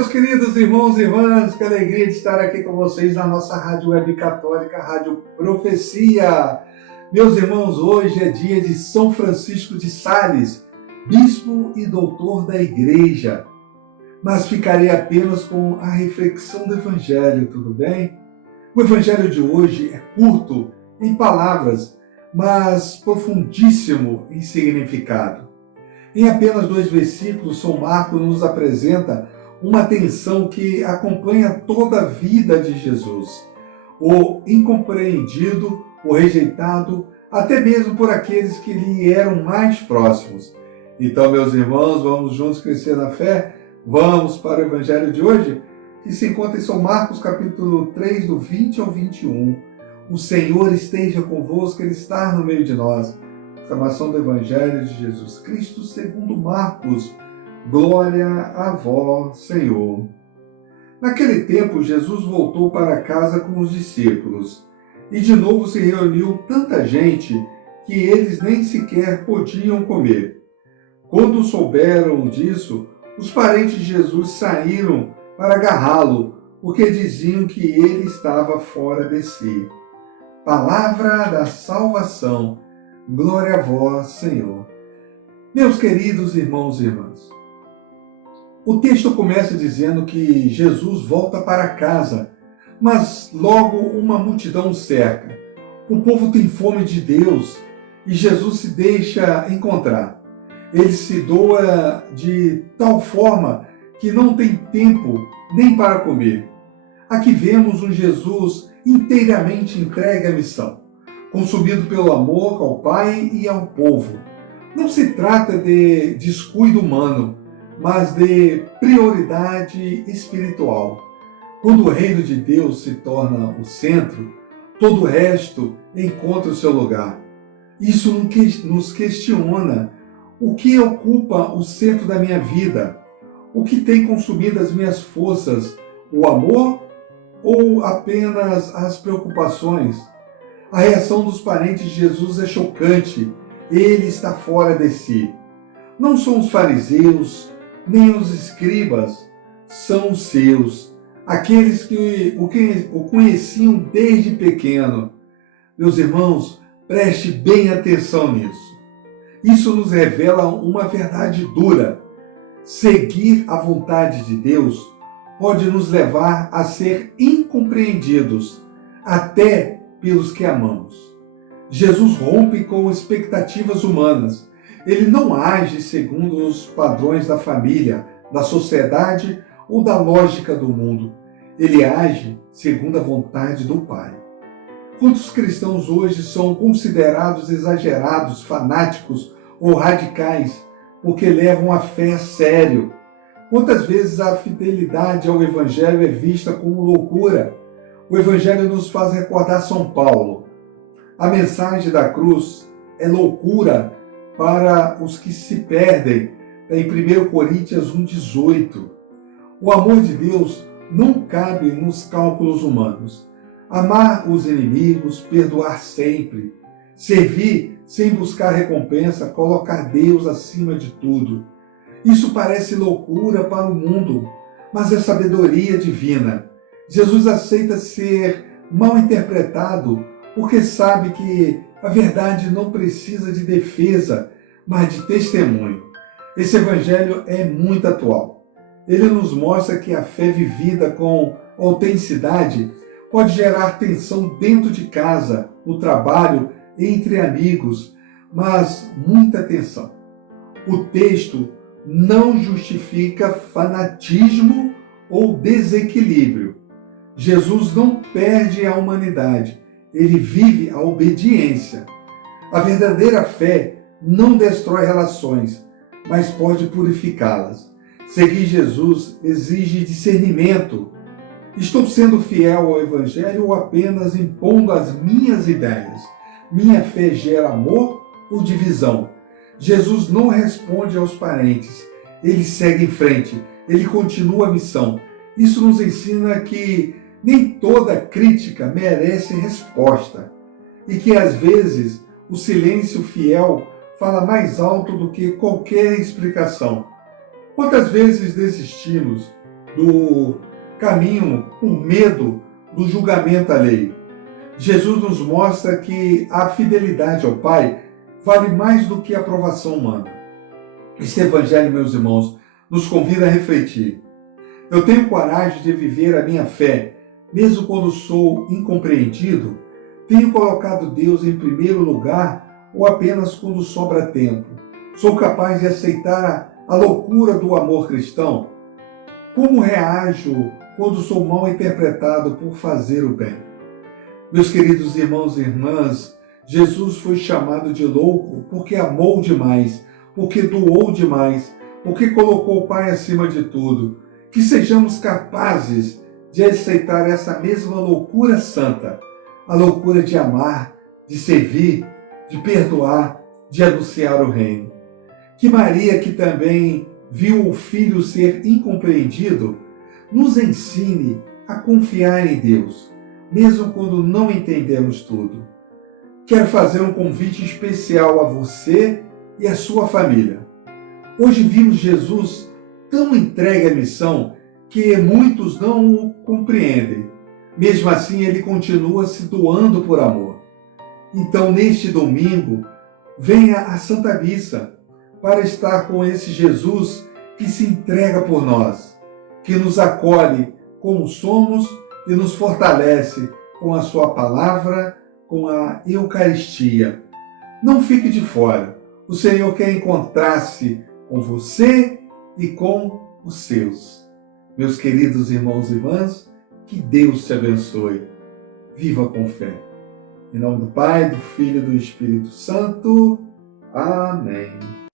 meus queridos irmãos e irmãs, que alegria de estar aqui com vocês na nossa Rádio Web Católica, Rádio Profecia. Meus irmãos, hoje é dia de São Francisco de Sales, bispo e doutor da Igreja. Mas ficarei apenas com a reflexão do Evangelho, tudo bem? O Evangelho de hoje é curto em palavras, mas profundíssimo em significado. Em apenas 2 versículos, São Marcos nos apresenta uma tensão que acompanha toda a vida de Jesus. O incompreendido, o rejeitado, até mesmo por aqueles que lhe eram mais próximos. Então, meus irmãos, vamos juntos crescer na fé? Vamos para o Evangelho de hoje, que se encontra em São Marcos, capítulo 3, do 20 ao 21. O Senhor esteja convosco, Ele está no meio de nós. Proclamação do Evangelho de Jesus Cristo segundo Marcos. Glória a vós, Senhor. Naquele tempo, Jesus voltou para casa com os discípulos, e de novo se reuniu tanta gente que eles nem sequer podiam comer. Quando souberam disso, os parentes de Jesus saíram para agarrá-lo, porque diziam que ele estava fora de si. Palavra da salvação. Glória a vós, Senhor. Meus queridos irmãos e irmãs, o texto começa dizendo que Jesus volta para casa, mas logo uma multidão o cerca. O povo tem fome de Deus e Jesus se deixa encontrar. Ele se doa de tal forma que não tem tempo nem para comer. Aqui vemos um Jesus inteiramente entregue à missão, consumido pelo amor ao Pai e ao povo. Não se trata de descuido humano, mas de prioridade espiritual. Quando o reino de Deus se torna o centro, todo o resto encontra o seu lugar. Isso nos questiona: o que ocupa o centro da minha vida? O que tem consumido as minhas forças? O amor ou apenas as preocupações? A reação dos parentes de Jesus é chocante. Ele está fora de si. Não são os fariseus, nem os escribas, são os seus, aqueles que o conheciam desde pequeno. Meus irmãos, preste bem atenção nisso. Isso nos revela uma verdade dura. Seguir a vontade de Deus pode nos levar a ser incompreendidos, até pelos que amamos. Jesus rompe com expectativas humanas. Ele não age segundo os padrões da família, da sociedade ou da lógica do mundo. Ele age segundo a vontade do Pai. Quantos cristãos hoje são considerados exagerados, fanáticos ou radicais porque levam a fé a sério? Quantas vezes a fidelidade ao Evangelho é vista como loucura? O Evangelho nos faz recordar São Paulo. A mensagem da cruz é loucura para os que se perdem, em 1 Coríntios 1,18. O amor de Deus não cabe nos cálculos humanos. Amar os inimigos, perdoar sempre, servir sem buscar recompensa, colocar Deus acima de tudo. Isso parece loucura para o mundo, mas é sabedoria divina. Jesus aceita ser mal interpretado porque sabe que a verdade não precisa de defesa, mas de testemunho. Esse Evangelho é muito atual. Ele nos mostra que a fé vivida com autenticidade pode gerar tensão dentro de casa, no trabalho, entre amigos, mas muita atenção. O texto não justifica fanatismo ou desequilíbrio. Jesus não perde a humanidade. Ele vive a obediência. A verdadeira fé não destrói relações, mas pode purificá-las. Seguir Jesus exige discernimento. Estou sendo fiel ao Evangelho ou apenas impondo as minhas ideias? Minha fé gera amor ou divisão? Jesus não responde aos parentes. Ele segue em frente. Ele continua a missão. Isso nos ensina que nem toda crítica merece resposta e que, às vezes, o silêncio fiel fala mais alto do que qualquer explicação. Quantas vezes desistimos do caminho por medo do julgamento alheio. Jesus nos mostra que a fidelidade ao Pai vale mais do que a aprovação humana. Este Evangelho, meus irmãos, nos convida a refletir. Eu tenho coragem de viver a minha fé, mesmo quando sou incompreendido? Tenho colocado Deus em primeiro lugar ou apenas quando sobra tempo? Sou capaz de aceitar a loucura do amor cristão? Como reajo quando sou mal interpretado por fazer o bem? Meus queridos irmãos e irmãs, Jesus foi chamado de louco porque amou demais, porque doou demais, porque colocou o Pai acima de tudo. Que sejamos capazes de aceitar essa mesma loucura santa, a loucura de amar, de servir, de perdoar, de anunciar o reino. Que Maria, que também viu o Filho ser incompreendido, nos ensine a confiar em Deus, mesmo quando não entendemos tudo. Quero fazer um convite especial a você e a sua família. Hoje vimos Jesus tão entregue à missão que muitos não o compreendem. Mesmo assim, ele continua se doando por amor. Então, neste domingo, venha à Santa Missa para estar com esse Jesus que se entrega por nós, que nos acolhe como somos e nos fortalece com a sua palavra, com a Eucaristia. Não fique de fora. O Senhor quer encontrar-se com você e com os seus. Meus queridos irmãos e irmãs, que Deus te abençoe. Viva com fé. Em nome do Pai, do Filho e do Espírito Santo. Amém.